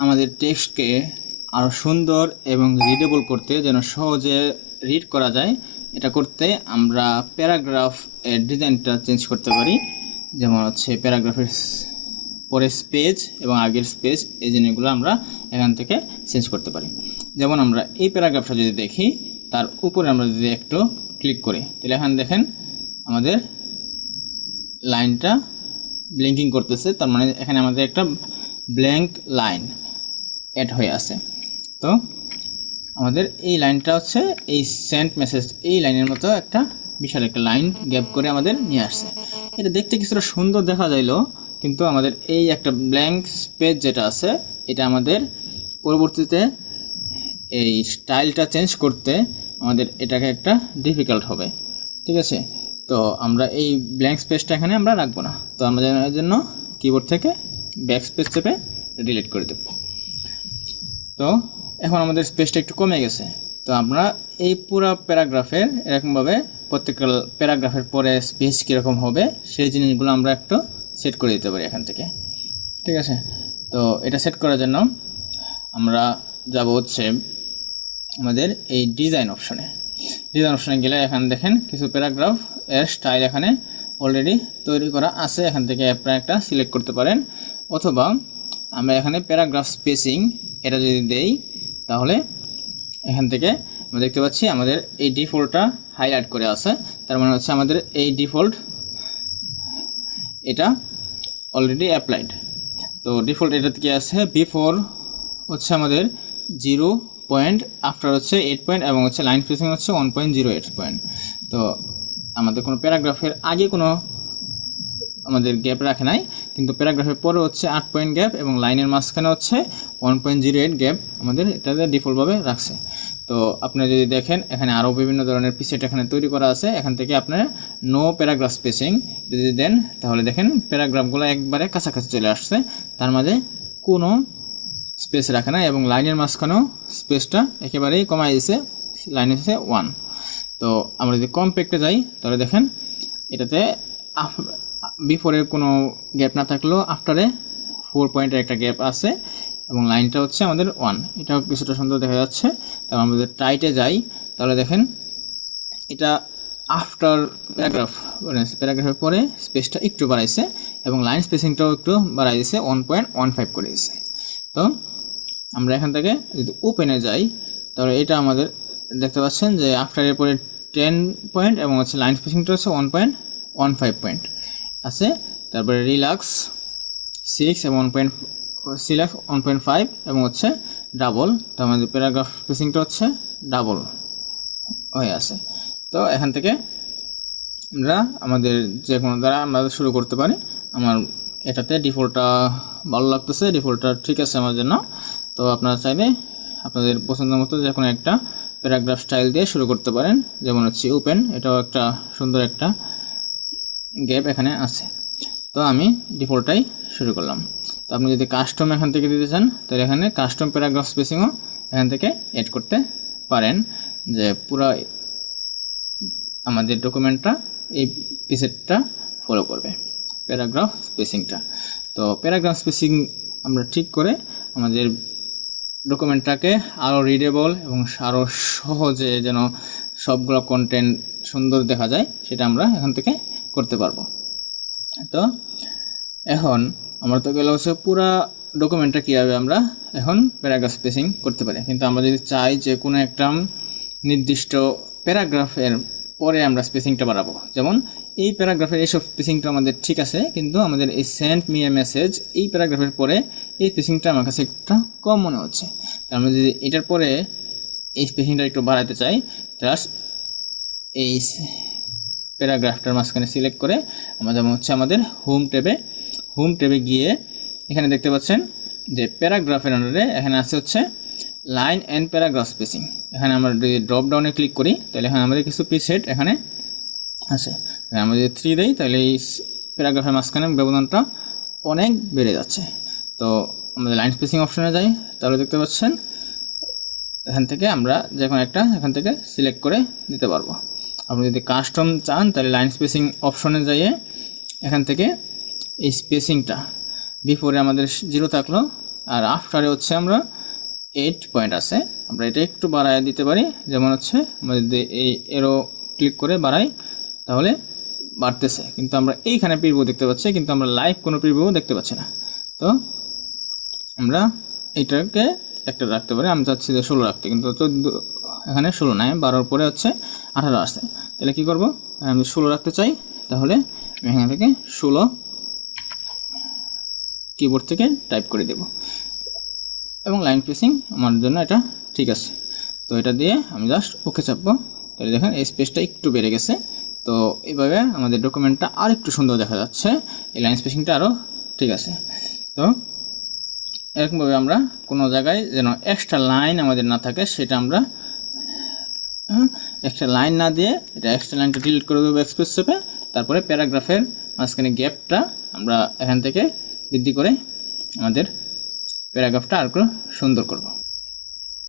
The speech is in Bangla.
আমাদের টেক্সটকে আরও সুন্দর এবং রিডেবল করতে, যেন সহজে রিড করা যায়, এটা করতে আমরা প্যারাগ্রাফের ডিজাইনটা চেঞ্জ করতে পারি। যেমন হচ্ছে প্যারাগ্রাফের পরে স্পেস এবং আগের স্পেস, এই জিনিসগুলো আমরা এখান থেকে চেঞ্জ করতে পারি। যেমন আমরা এই প্যারাগ্রাফটা যদি দেখি, তার উপরে আমরা যদি একটু ক্লিক করি, তাহলে এখানে দেখেন আমাদের লাইনটা ব্লিঙ্কিং করতেছে, তার মানে এখানে আমাদের একটা ব্ল্যাঙ্ক লাইন অ্যাড হয়ে আছে। তো আমাদের এই লাইনটা হচ্ছে এই সেন্ট মেসেজ এই লাইনের মতো একটা বিশাল একটা লাইন গ্যাপ করে আমাদের নিয়ে আসছে। এটা দেখতে কিছুটা সুন্দর দেখা যাইলো, কিন্তু আমাদের এই একটা ব্ল্যাঙ্ক স্পেস যেটা আছে, এটা আমাদের পরবর্তীতে এই স্টাইলটা চেঞ্জ করতে আমাদের এটাকে একটা ডিফিকাল্ট হবে। ঠিক আছে, তো আমরা এই ব্ল্যাঙ্ক স্পেসটা এখানে আমরা রাখবো না। তো আমরা এর জন্য কিবোর্ড থেকে ব্যাক স্পেস চেপে ডিলিট করে দেব। তো এখন আমাদের স্পেসটা একটু কমে গেছে। তো আমরা এই পুরো প্যারাগ্রাফের এরকমভাবে প্রত্যেকটা প্যারাগ্রাফের পরে স্পেস কীরকম হবে সেই জিনিসগুলো আমরা একটু সেট করে দিতে পারি এখান থেকে। ঠিক আছে, তো এটা সেট করার জন্য আমরা যাব হচ্ছে আমাদের এই ডিজাইন অপশনে। ডিজাইন অপশনে গেলে এখানে দেখেন কিছু প্যারাগ্রাফ এর স্টাইল এখানে অলরেডি তৈরি করা আছে, এখান থেকে আপনারা একটা সিলেক্ট করতে পারেন। অথবা আমরা এখানে প্যারাগ্রাফ স্পেসিং এটা যদি দেই, তাহলে এখান থেকে আমরা দেখতে পাচ্ছি আমাদের এই ডিফল্টটা হাইলাইট করে আছে। তার মানে হচ্ছে আমাদের এই ডিফল্ট এটা অলরেডি অ্যাপ্লাইড। তো ডিফল্ট এটাতে কি আছে, বিফোর হচ্ছে আমাদের 0 পয়েন্ট, আফটার হচ্ছে 8 পয়েন্ট এবং হচ্ছে লাইন স্পেসিং হচ্ছে 1.08 পয়েন্ট। তো আমাদের কোনো প্যারাগ্রাফের আগে কোনো আমাদের গ্যাপ রাখে নাই, কিন্তু প্যারাগ্রাফের পরে হচ্ছে 8 পয়েন্ট গ্যাপ এবং লাইনের মাঝখানে হচ্ছে 1.08 গ্যাপ আমাদের এটাতে ডিফল্টভাবে রাখছে। তো আপনারা যদি দেখেন এখানে আরও বিভিন্ন ধরনের প্রিসেট এখানে তৈরি করা আছে। এখান থেকে আপনারা নো প্যারাগ্রাফ স্পেসিং যদি দেন, তাহলে দেখেন প্যারাগ্রাফগুলো একবারে কাছাকাছি চলে আসছে, তার মাঝে কোনো স্পেস রাখে না এবং লাইনের মাঝখানেও স্পেসটা একেবারেই কমাই দিয়েছে, লাইন হচ্ছে 1। তো আমরা যদি কম্প্যাক্টে যাই, তাহলে দেখেন এটাতে বিফোরের কোনো গ্যাপ না থাকলেও আফটারে 4 পয়েন্টের একটা গ্যাপ আছে এবং লাইনটা হচ্ছে আমাদের 1। এটাও কিছুটা সুন্দর দেখা যাচ্ছে। তারপর আমরা যদি টাইটে যাই, তাহলে দেখেন এটা আফটার প্যারাগ্রাফের পরে স্পেসটা একটু বাড়াইছে এবং লাইন স্পেসিংটাও একটু বাড়াই দিয়েছে, 1.15 করে দিয়েছে। তো আমরা এখান থেকে যদি ওপেনে যাই, তাহলে এটা আমাদের দেখতে পাচ্ছেন যে আফটারের পরে 10 পয়েন্ট এবং হচ্ছে লাইন স্পেসিংটা হচ্ছে 1.15 পয়েন্ট আছে। তারপরে রিল্যাক্স 6 এবং 1.5 এবং হচ্ছে ডাবল। তো আমাদের প্যারাগ্রাফ স্পেসিংটা হচ্ছে ডাবল হয়ে আছে। তো এখান থেকে আমরা আমাদের যে কোনো দ্বারা আমরা শুরু করতে পারি। আমার এটাতে ডিফল্টটা ভালো লাগতেছে, ডিফল্টটা ঠিক আছে আমার জন্য। তো আপনারা চাইলে আপনাদের পছন্দ মতো যে কোনো একটা প্যারাগ্রাফ স্টাইল দিয়ে শুরু করতে পারেন। যেমন হচ্ছে ওপেন, এটাও একটা সুন্দর একটা গ্যাপ এখানে আছে। তো আমি ডিফল্টটাই শুরু করলাম। তো আপনি যদি কাস্টম এখান থেকে দিতে চান, তাহলে এখানে কাস্টম প্যারাগ্রাফ স্পেসিংও এখান থেকে অ্যাড করতে পারেন, যে পুরো আমাদের ডকুমেন্টটা এই পিসেটটা ফলো করবে প্যারাগ্রাফ স্পেসিংটা। তো প্যারাগ্রাফ স্পেসিং আমরা ঠিক করে আমাদের ডকুমেন্টটাকে আরও রিডেবল এবং আরও সহজে যেন সবগুলো কন্টেন্ট সুন্দর দেখা যায়, সেটা আমরা এখান থেকে করতে পারবো। তো এখন আমরা তো গেলে হচ্ছে পুরা ডকুমেন্টটা কীভাবে আমরা এখন প্যারাগ্রাফ স্পেসিং করতে পারি। কিন্তু আমরা যদি চাই যে কোনো একটা নির্দিষ্ট প্যারাগ্রাফের পরে আমরা স্পেসিংটা বাড়াবো, যেমন এই প্যারাগ্রাফের এইসব স্পেসিংটা আমাদের ঠিক আছে, কিন্তু আমাদের এই সেন্ড মি এ মেসেজ এই প্যারাগ্রাফের পরে এই স্পেসিংটা আমার কাছে একটা কম মনে হচ্ছে। আমরা যদি এটার পরে এই স্পেসিংটা একটু বাড়াতে চাই, জাস্ট এই প্যারাগ্রাফটার মাঝখানে সিলেক্ট করে আমরা যেমন হচ্ছে আমাদের হোম ট্যাবে গিয়ে এখানে দেখতে পাচ্ছেন যে প্যারাগ্রাফের আন্ডারে এখানে আছে হচ্ছে লাইন অ্যান্ড প্যারাগ্রাফ স্পেসিং। এখানে আমরা যদি ড্রপ ডাউনে ক্লিক করি, তাহলে এখানে আমাদের কিছু প্রিসেট এখানে আছে। আমরা যদি 3 দিই, তাহলে এই প্যারাগ্রাফের মাঝখানে ব্যবধানটা অনেক বেড়ে যাচ্ছে। তো আমাদের লাইন স্পেসিং অপশনে যাই, তাহলে দেখতে পাচ্ছেন এখান থেকে আমরা যে কোনো একটা এখান থেকে সিলেক্ট করে দিতে পারবো। আপনি যদি কাস্টম চান, তাহলে লাইন স্পেসিং অপশনে যাইয়ে এখান থেকে এই স্পেসিংটা বিফোরে আমাদের 0 থাকলো, আর আফটারে হচ্ছে আমরা 8 পয়েন্ট আছে, আমরা এটা একটু বাড়ায় দিতে পারি। যেমন হচ্ছে আমরা যদি এই এরো ক্লিক করে বাড়াই তাহলে বাড়তেছে, কিন্তু আমরা এইখানে প্রিভিউ দেখতে পাচ্ছি, কিন্তু আমরা লাইভ কোনো প্রিভিউ দেখতে পাচ্ছি না। তো আমরা এইটাকে একটা রাখতে পারি, আমি চাচ্ছি যে 16 রাখতে, কিন্তু 14 এখানে 16 নাই, 12 পরে হচ্ছে 18 আসছে। তাহলে কি করব, আমি 16 রাখতে চাই, তাহলে আমি এখান থেকে 16 কিবোর্ড থেকে টাইপ করে দেব, এবং লাইন স্পেসিং আমার জন্য এটা ঠিক আছে। তো এটা দিয়ে আমি জাস্ট ওকে চাপবো, তাহলে দেখেন এই স্পেসটা একটু বেড়ে গেছে। তো এইভাবে আমাদের ডকুমেন্টটা আর একটু সুন্দর দেখা যাচ্ছে, এই লাইন স্পেসিংটা আরও ঠিক আছে। তো এরকমভাবে আমরা কোনো জায়গায় যেন এক্সট্রা লাইন আমাদের না থাকে, সেটা আমরা এক্সট্রা লাইন না দিয়ে এটা এক্সট্রা লাইনটা ডিলিট করে দেবো এক্সপ্রেস শেপে। তারপরে প্যারাগ্রাফের মাঝখানে গ্যাপটা আমরা এখান থেকে বৃদ্ধি করে আমাদের প্যারাগ্রাফটা আর একটু সুন্দর করব।